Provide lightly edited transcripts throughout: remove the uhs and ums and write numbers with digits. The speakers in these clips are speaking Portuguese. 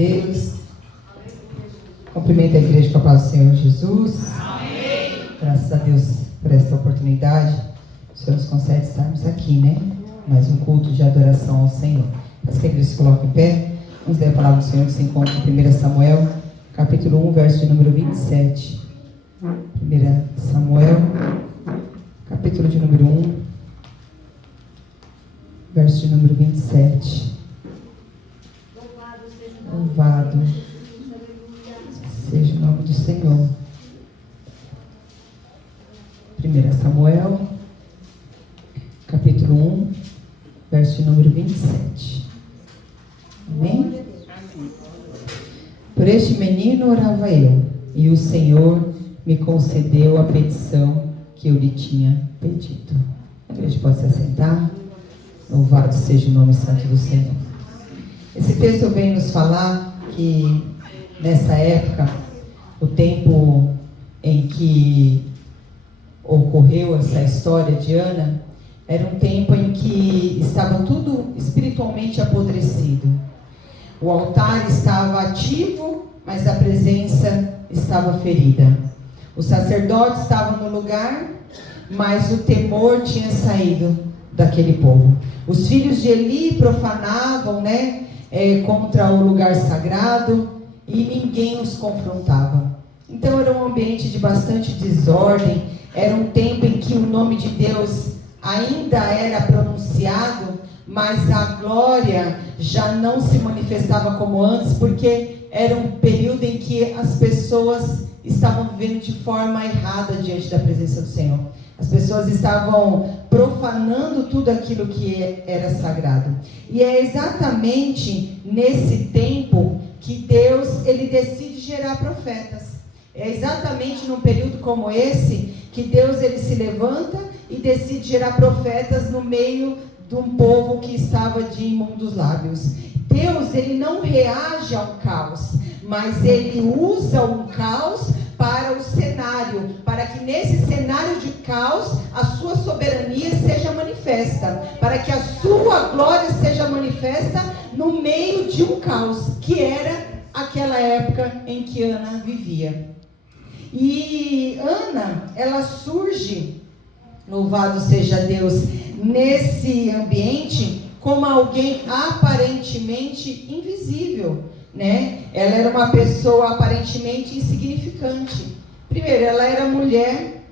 Deus. Cumprimento a igreja com a paz do Senhor Jesus. Amém. Graças a Deus por esta oportunidade. O Senhor nos concede estarmos aqui, né? Mais um culto de adoração ao Senhor. Peço que a igreja se coloque em pé. Vamos ler a palavra do Senhor que se encontra em 1 Samuel, capítulo 1, verso de número 27. 1 Samuel, capítulo de número 1, verso de número 27. Louvado seja o nome do Senhor. 1 Samuel, capítulo 1, verso de número 27. Amém? Por este menino orava eu, e o Senhor me concedeu a petição que eu lhe tinha pedido. A igreja pode se assentar. Louvado seja o nome santo do Senhor. Esse texto vem nos falar que nessa época, o tempo em que ocorreu essa história de Ana, era um tempo em que estava tudo espiritualmente apodrecido. O altar estava ativo, mas a presença estava ferida. O sacerdote estava no lugar, mas o temor tinha saído daquele povo. Os filhos de Eli profanavam, contra o lugar sagrado, e ninguém os confrontava. Então era um ambiente de bastante desordem. Era um tempo em que o nome de Deus ainda era pronunciado, mas a glória já não se manifestava como antes, porque era um período em que as pessoas estavam vivendo de forma errada diante da presença do Senhor. As pessoas estavam profanando tudo aquilo que era sagrado. E é exatamente nesse tempo que Deus, ele decide gerar profetas. É exatamente num período como esse que Deus, ele se levanta e decide gerar profetas no meio de um povo que estava de imundos lábios. Deus, ele não reage ao caos, mas ele usa o caos para o cenário, para que nesse cenário de caos a sua soberania seja manifesta, para que a sua glória seja manifesta no meio de um caos, que era aquela época em que Ana vivia. E Ana, ela surge, louvado seja Deus, nesse ambiente como alguém aparentemente invisível, Ela era uma pessoa aparentemente insignificante. Primeiro, ela era mulher,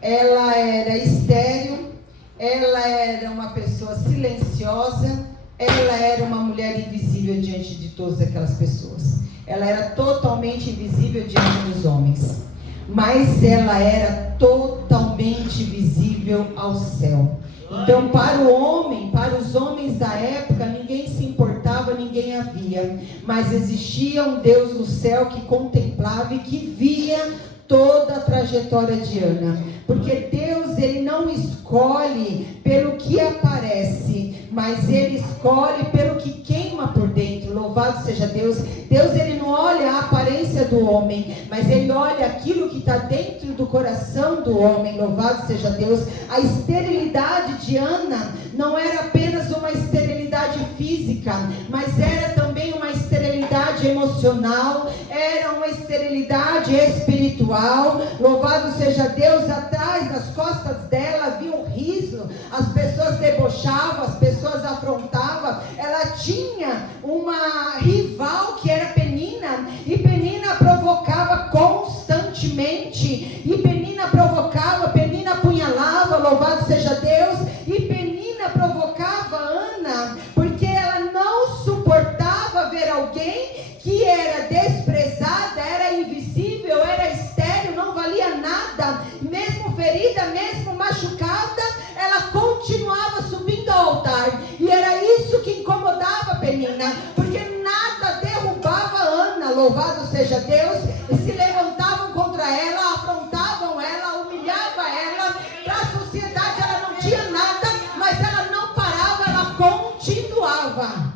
ela era estéril, ela era uma pessoa silenciosa, ela era uma mulher invisível diante de todas aquelas pessoas. Ela era totalmente invisível diante dos homens, mas ela era totalmente visível ao céu. Então, para o homem, para os homens da época, ninguém se importava, ninguém a via, mas existia um Deus no céu que contemplava e que via toda a trajetória de Ana, porque Deus, ele não escolhe pelo que aparece, mas ele escolhe pelo que queima por dentro. Louvado seja Deus. Deus, ele não olha a aparência do homem, mas ele olha aquilo que está dentro do coração do homem. Louvado seja Deus. A esterilidade de Ana não era apenas uma esterilidade física, mas era também uma esterilidade emocional, era uma esterilidade espiritual. Louvado seja Deus. Atrás das costas dela havia um riso, as pessoas debochavam, as pessoas afrontavam. Ela tinha uma rival que era Penina, e Penina provocava constantemente, e Penina provocava, Penina apunhalava, louvado seja Deus, e Penina provocava Ana, porque ela não suportava ver alguém que era desprezada, era invisível, era estéril, não valia nada, mesmo ferida, mesmo machucada, ela continuava subindo ao altar, e era isso que incomodava Penina, porque nada derrubava Ana, louvado seja Deus, e se levantavam contra ela, afrontavam ela, humilhavam ela, para a sociedade ela não tinha nada, mas ela não parava, ela continuava.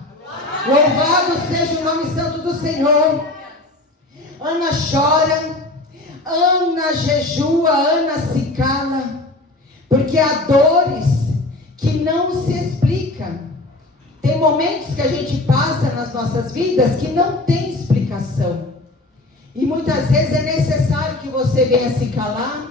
Louvado seja o nome santo do Senhor. Ana chora, Ana jejua, Ana se cala, porque há dores que não se explicam. Tem momentos que a gente passa nas nossas vidas que não tem explicação. E muitas vezes é necessário que você venha se calar,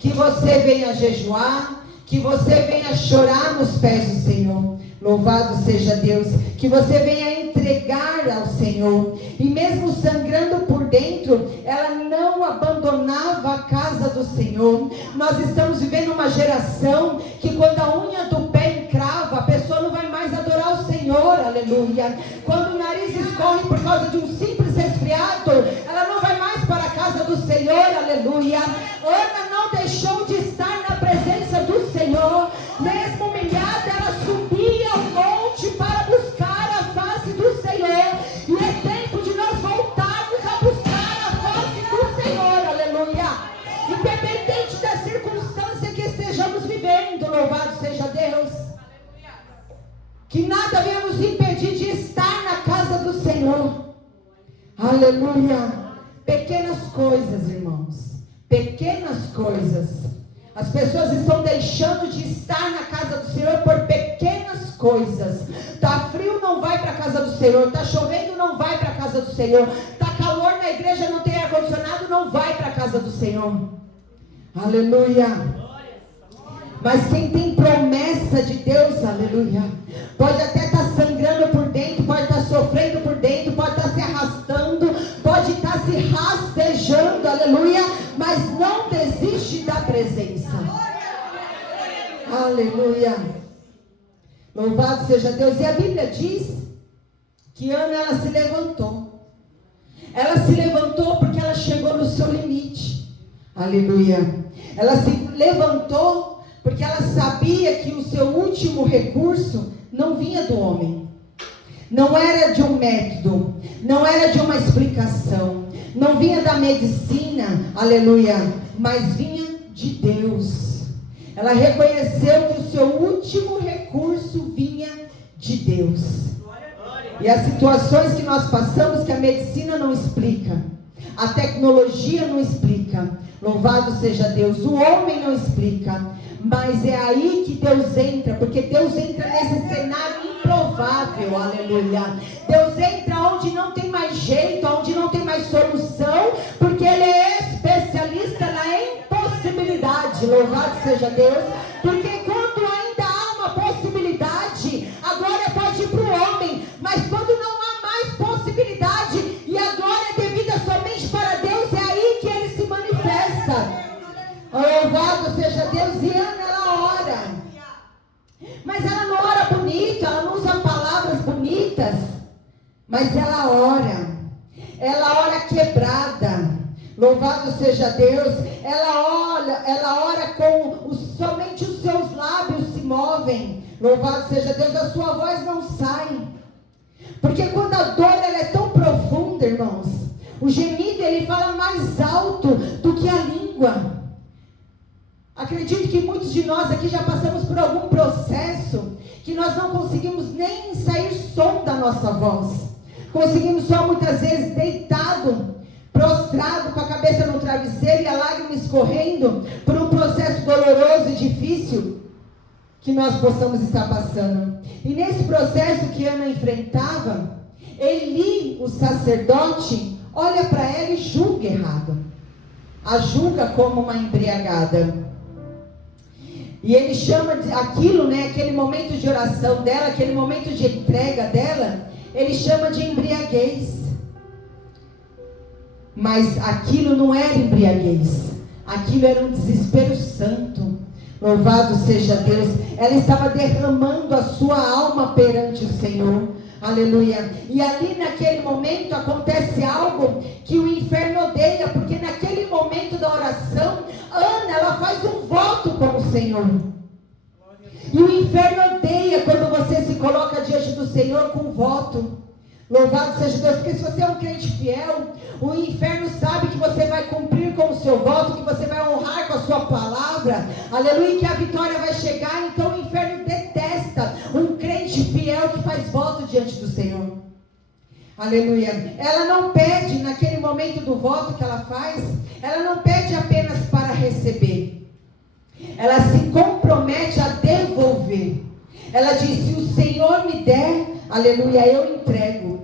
que você venha jejuar, que você venha chorar nos pés do Senhor. Louvado seja Deus. Que você venha entregar ao Senhor. E mesmo sangrando por dentro, ela não abandonava a casa do Senhor. Nós estamos vivendo uma geração que quando a unha do pé encrava, a pessoa não vai mais adorar o Senhor. Aleluia. Quando o nariz escorre por causa de um simples resfriado, ela não vai mais para a casa do Senhor. Aleluia. Ana não deixou de estar na presença do Senhor. Mesmo humilhada, ela subia ao monte para buscar a face do Senhor. E é tempo de nós voltarmos a buscar a face do Senhor. Aleluia. Independente da circunstância que estejamos vivendo, louvado seja Deus. Que nada venha nos impedir de estar na casa do Senhor. Aleluia. Pequenas coisas, irmãos. Pequenas coisas. As pessoas estão deixando de estar na casa do Senhor por pequenas coisas. Tá frio, não vai para a casa do Senhor. Tá chovendo, não vai para a casa do Senhor. Tá calor na igreja, não tem ar-condicionado, não vai para a casa do Senhor. Aleluia. Mas quem tem promessa de Deus, aleluia, pode até estar sangrando por dentro, pode estar sofrendo por dentro, pode estar se arrastando, pode estar se rastejando, aleluia, mas não desiste da presença. Aleluia. Louvado seja Deus. E a Bíblia diz que Ana, ela se levantou. Ela se levantou porque ela chegou no seu limite. Aleluia. Ela se levantou porque ela sabia que o seu último recurso não vinha do homem. Não era de um método, não era de uma explicação, não vinha da medicina, aleluia, mas vinha de Deus. Ela reconheceu que o seu último recurso vinha de Deus. E as situações que nós passamos, que a medicina não explica, a tecnologia não explica, louvado seja Deus, o homem não explica, mas é aí que Deus entra, porque Deus entra nesse cenário improvável, aleluia. Deus entra onde não tem mais jeito, onde não tem mais solução, porque Ele é especialista na impossibilidade, louvado seja Deus, porque quando ainda há uma possibilidade, a glória pode ir para o homem, mas quando não há mais possibilidade, e a glória é devida somente para Deus, é aí que Ele se manifesta. Louvado seja Deus. E Ana, ela ora, mas ela não ora bonito, ela não usa palavras bonitas, mas ela ora quebrada, louvado seja Deus. Ela ora com somente os seus lábios se movem, louvado seja Deus, a sua voz não sai, porque quando a dor ela é tão profunda, irmãos, o gemido ele fala mais alto do que a língua. Acredito que muitos de nós aqui já passamos por algum processo que nós não conseguimos nem sair som da nossa voz. Conseguimos só muitas vezes deitado, prostrado, com a cabeça no travesseiro e a lágrima escorrendo por um processo doloroso e difícil que nós possamos estar passando. E nesse processo que Ana enfrentava, Eli, o sacerdote, olha para ela e julga errado. A julga como uma embriagada. E ele chama aquilo, aquele momento de oração dela, aquele momento de entrega dela, ele chama de embriaguez. Mas aquilo não era embriaguez, aquilo era um desespero santo. Louvado seja Deus. Ela estava derramando a sua alma perante o Senhor. Aleluia. E ali naquele momento acontece algo que o inferno odeia, porque naquele momento da oração, Ana, ela faz um voto com o Senhor. E o inferno odeia quando você se coloca diante do Senhor com voto. Louvado seja Deus, porque se você é um crente fiel, o inferno sabe que você vai cumprir com o seu voto, que você vai honrar com a sua palavra, aleluia, que a vitória vai chegar. Então o inferno detesta um crente fiel que faz voto diante do Senhor, aleluia. Ela não pede, naquele momento do voto que ela faz, ela não pede apenas para receber, ela se compromete a devolver. Ela diz: se o Senhor me der, aleluia, eu entrego.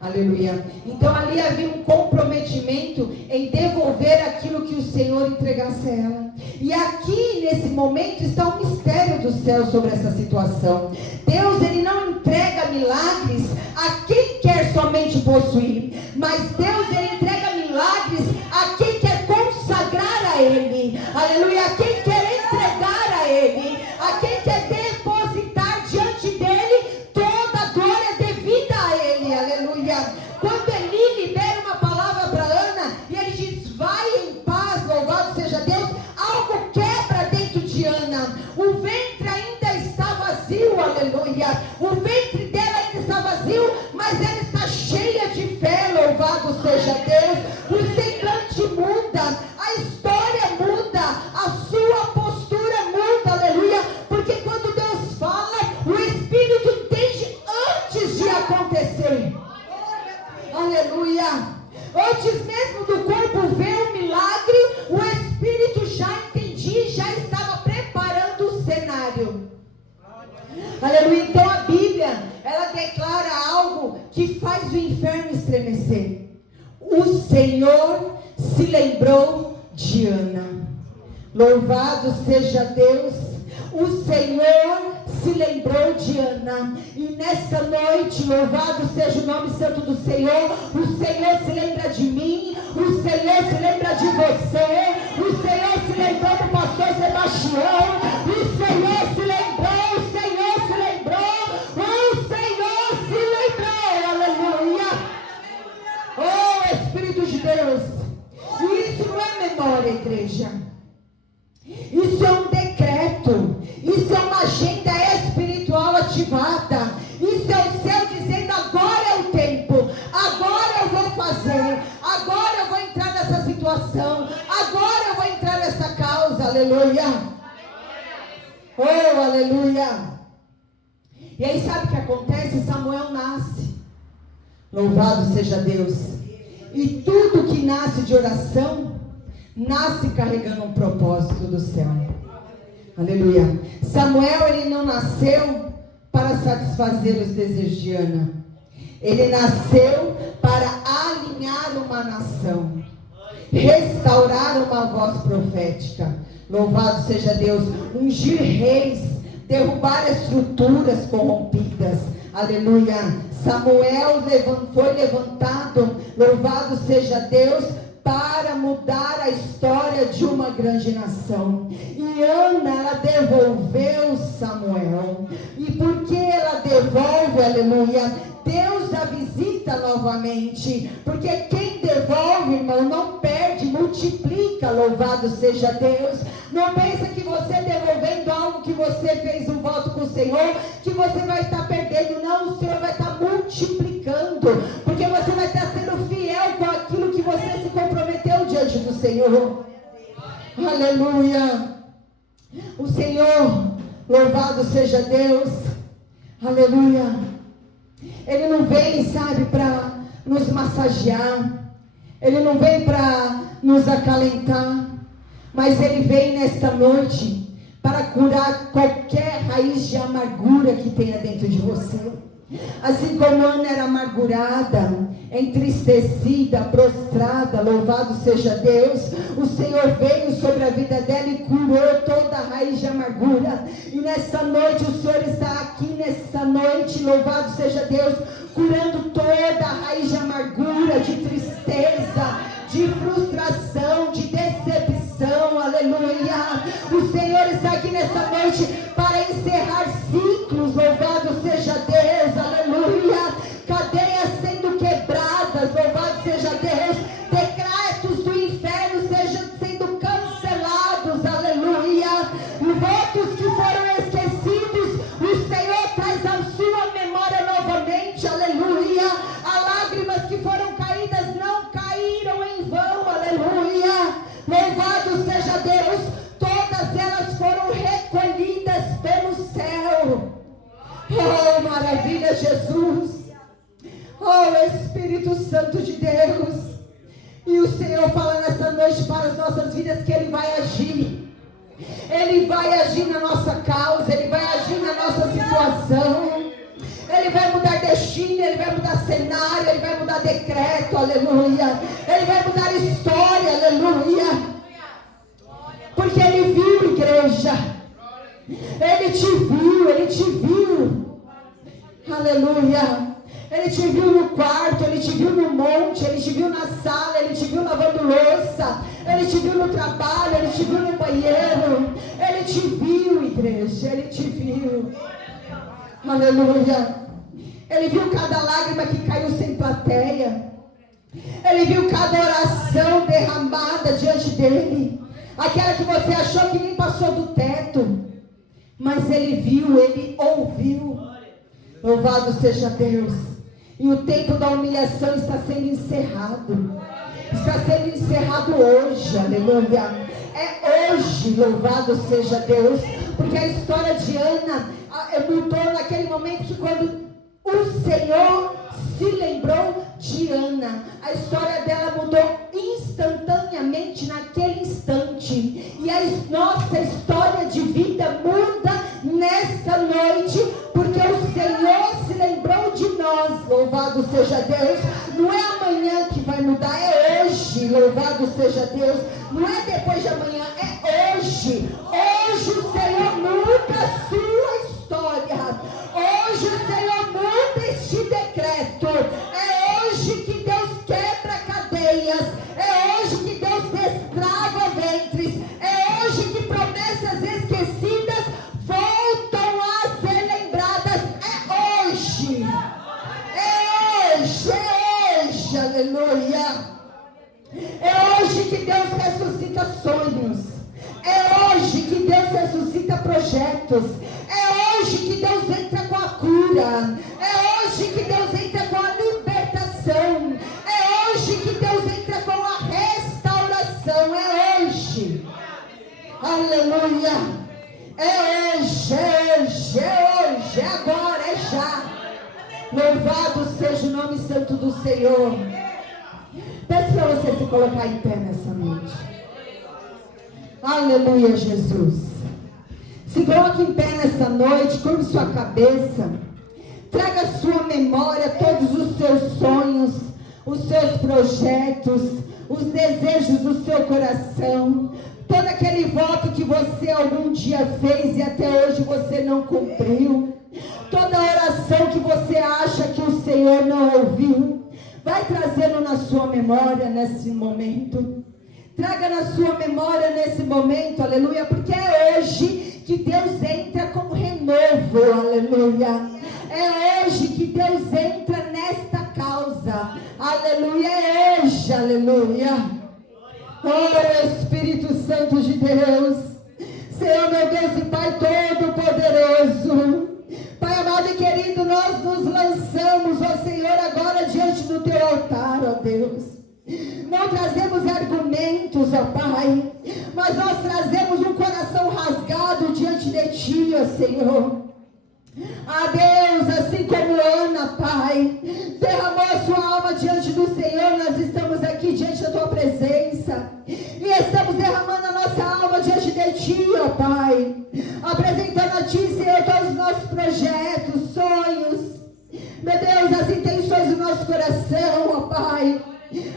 Aleluia. Então ali havia um comprometimento em devolver aquilo que o Senhor entregasse a ela. E aqui nesse momento está o mistério do céu sobre essa situação. Deus, ele não entrega milagres a quem quer somente possuir, mas Deus, ele entrega milagres a quem quer consagrar a Ele. Aleluia. A quem quer entregar a Ele, a quem quer depositar diante dele toda a glória devida a Ele. Aleluia. Quando Eli libera uma palavra para Ana e ele diz: vai em paz, louvado seja Deus, algo quebra dentro de Ana. O ventre ainda está vazio, aleluia. O ventre dela ainda está vazio, mas ela está cheia de fé, louvado seja Deus. O semblante muda, a história muda, a sua postura muda, aleluia. Porque quando Deus fala, o Espírito entende antes de acontecer. Aleluia. Antes mesmo do corpo ver o milagre, o Espírito já entendia, já estava preparando o cenário. Aleluia. Então a Bíblia, ela declara algo que faz o inferno estremecer. O Senhor se lembrou de Ana. Louvado seja Deus. O Senhor se lembrou de Ana. E nessa noite, louvado seja o nome santo do Senhor. O Senhor se lembra de mim. O Senhor se lembra de você. O Senhor se lembrou do pastor Sebastião. O Senhor se lembrou. O Senhor se lembrou. O Senhor se lembrou. Aleluia. Oh, Espírito de Deus. E isso não é memória, igreja. Isso é um decreto. Isso é uma agenda espiritual ativada. Isso é o céu dizendo: agora é o tempo. Agora eu vou fazer. Agora eu vou entrar nessa situação. Agora eu vou entrar nessa causa. Aleluia. Oh, aleluia. E aí sabe o que acontece? Samuel nasce. Louvado seja Deus. E tudo que nasce de oração nasce carregando um propósito do céu. Aleluia. Samuel, ele não nasceu para satisfazer os desejos de Ana. Ele nasceu para alinhar uma nação, restaurar uma voz profética. Louvado seja Deus. Ungir reis, derrubar estruturas corrompidas. Aleluia. Samuel foi levantado, louvado seja Deus, para mudar a história de uma grande nação. E Ana, ela devolveu Samuel. E por que ela devolve, aleluia? Deus a visita novamente. Porque quem devolve, irmão, não perde, multiplica, louvado seja Deus. Não pensa que você devolvendo algo que você fez um voto com o Senhor, que você vai estar perdendo. Não, o Senhor vai estar multiplicando. Porque você vai estar sendo fiel com aquilo que você se comprometeu diante do Senhor. Aleluia. O Senhor, louvado seja Deus. Aleluia. Ele não vem, sabe, para nos massagear. Ele não vem para nos acalentar. Mas Ele vem nesta noite para curar qualquer raiz de amargura que tenha dentro de você. Assim como Ana era amargurada, entristecida, prostrada, louvado seja Deus, o Senhor veio sobre a vida dela e curou toda a raiz de amargura. E nessa noite o Senhor está aqui, nessa noite, louvado seja Deus, curando toda a raiz de amargura, de tristeza, de frustração, de decepção. Aleluia. O Senhor está aqui nessa noite para encerrar ciclos, louvado seja Deus. Aleluia. Cadeias sendo quebradas, louvado seja Deus. Decretos do inferno sejam sendo cancelados. Aleluia. Votos que foram esquecidos, o Senhor traz a sua memória novamente. Aleluia. As lágrimas que foram caídas não caíram em vão. Aleluia. Louvado seja Deus. Todas elas foram recolhidas pelo céu. Oh, maravilha, Jesus. Oh, Espírito Santo de Deus. E o Senhor fala nessa noite para as nossas vidas que Ele vai agir. Ele vai agir na nossa causa. Ele vai agir na nossa situação. Ele vai mudar destino. destino, Ele vai mudar cenário, Ele vai mudar decreto, aleluia. Ele vai mudar história, aleluia. Porque Ele viu, igreja. Ele te viu, aleluia. Ele te viu no quarto, Ele te viu no monte, Ele te viu na sala, Ele te viu lavando louça, Ele te viu no trabalho, Ele te viu no banheiro. Ele te viu, igreja, Ele te viu, aleluia. Ele viu cada lágrima que caiu sem plateia. Ele viu cada oração derramada diante dele, aquela que você achou que nem passou do teto, mas Ele viu, Ele ouviu. Louvado seja Deus. E o tempo da humilhação está sendo encerrado. Está sendo encerrado hoje, aleluia. É hoje, louvado seja Deus. Porque a história de Ana mudou naquele momento que quando o Senhor se lembrou de Ana, a história dela mudou instantaneamente naquele instante. E a nossa história de vida muda nesta noite, porque o Senhor se lembrou de nós. Louvado seja Deus. Não é amanhã que vai mudar, é hoje. Louvado seja Deus. Não é depois de amanhã, é hoje. Hoje o Senhor muda a sua história. Hoje o Senhor muda este decreto. É hoje que Deus quebra cadeias. É hoje que Deus destrava ventres. É hoje que promessas esquecidas voltam a ser lembradas. É hoje. É hoje. É hoje. Aleluia. É hoje que Deus ressuscita sonhos. É hoje que Deus ressuscita projetos. É hoje que Deus entra com a cura. É hoje que Deus entra com a libertação. É hoje que Deus entra com a restauração. É hoje. Aleluia. É hoje, é hoje, é hoje, é agora, é já. Louvado seja o nome santo do Senhor. Peço para você se colocar em pé nessa noite. Aleluia, Jesus. Se coloque em pé nessa noite, curve sua cabeça. Traga à sua memória todos os seus sonhos, os seus projetos, os desejos do seu coração. Todo aquele voto que você algum dia fez e até hoje você não cumpriu. Toda oração que você acha que o Senhor não ouviu. Vai trazendo na sua memória nesse momento. Traga na sua memória nesse momento, aleluia, porque é hoje que Deus entra com renovo, aleluia. É hoje que Deus entra nesta causa, aleluia, é hoje, aleluia. Oh, Espírito Santo de Deus, Senhor meu Deus e Pai Todo-Poderoso, Pai amado e querido, nós nos lançamos, ó Senhor, agora diante do Teu altar, ó Deus. Não trazemos argumentos, ó Pai, mas nós trazemos um coração rasgado diante de Ti, ó Senhor. Ah, Deus, assim como Ana, Pai, derramou a sua alma diante do Senhor, nós estamos aqui diante da Tua presença e estamos derramando a nossa alma diante de Ti, ó Pai, apresentando a Ti, Senhor, todos os nossos projetos, sonhos, meu Deus, as intenções do nosso coração, ó Pai.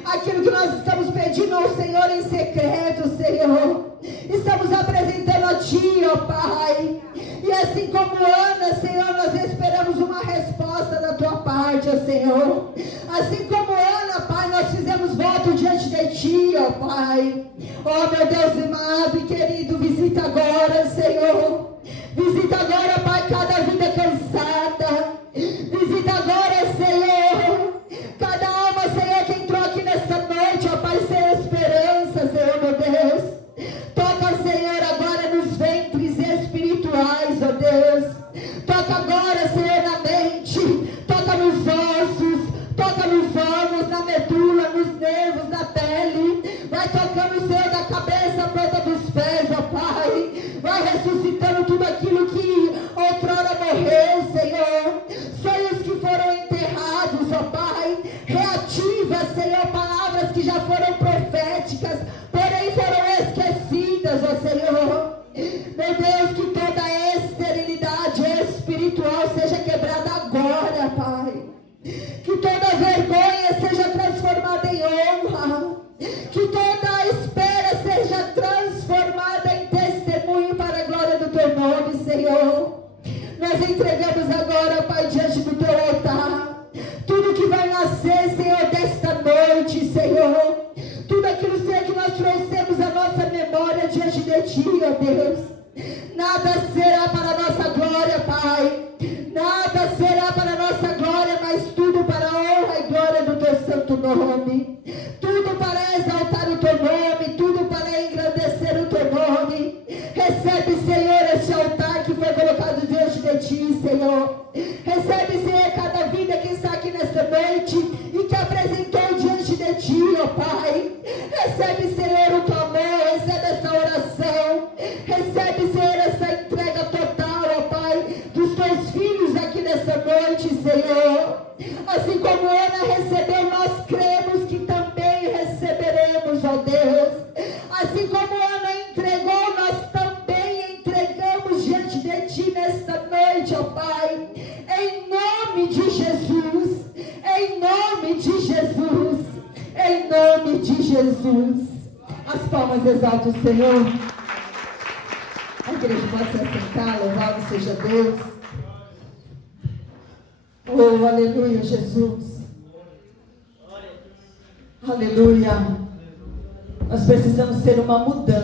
Aquilo que nós estamos pedindo ao Senhor em secreto, Senhor, estamos apresentando a Ti, ó Pai. E assim como Ana, Senhor, nós esperamos uma resposta da Tua parte, ó Senhor. Assim como Ana, Pai, nós fizemos voto diante de Ti, ó Pai. Ó meu Deus amado e querido, visita agora, Senhor. Visita agora, Pai, cada vida cansada. Visita agora, Senhor, cada alma, Senhor, que entrou aqui nesta noite, ó Pai, sem esperança, Senhor, meu Deus. Toca, Senhor, agora nos ventres espirituais, ó Deus. Toca agora, Senhor, na mente. Toca nos ossos. Toca nos órgãos, na medula, nos nervos, na pele. Vai tocando, Senhor, da cabeça à ponta dos pés, ó Pai. Vai ressuscitando tudo aquilo que outrora morreu, Senhor. Sonhos que foram enterrados, ó Pai. Reativa, Senhor, palavras que já foram proféticas, porém foram esquecidas, ó Senhor. Meu Deus, que toda esterilidade espiritual seja quebrada agora, Pai. em honra. Que toda a espera seja transformada em testemunho para a glória do teu nome, Senhor. Nós entregamos agora, Pai, diante do teu altar, tudo que vai nascer, Senhor, desta noite, Senhor. Tudo aquilo, Senhor, que nós trouxemos a nossa memória diante de Ti, ó Deus. Nada será para a nossa glória, Pai. Nada será para a nossa glória, mas tudo para a honra e glória do teu santo nome. Tudo para exaltar o teu nome, tudo para engrandecer o teu nome. Recebe, Senhor, este altar que foi colocado diante de Ti, Senhor. Recebe, Senhor, cada vida que está aqui nesta noite e que apresentou diante de Ti, ó Pai. Recebe, Senhor, o clamor, recebe essa oração. Recebe, Senhor, essa entrega total, ó Pai, dos teus filhos aqui nessa noite, Senhor. Assim como Ana recebeu, nós cremos que também receberemos, ó Deus. Assim como Ana entregou, nós também entregamos diante de Ti nesta noite, ó Pai. Em nome de Jesus, em nome de Jesus, em nome de Jesus. As palmas exaltam o Senhor. A igreja pode se assentar, louvado seja Deus. Oh, aleluia, Jesus. Aleluia. Nós precisamos ter uma mudança.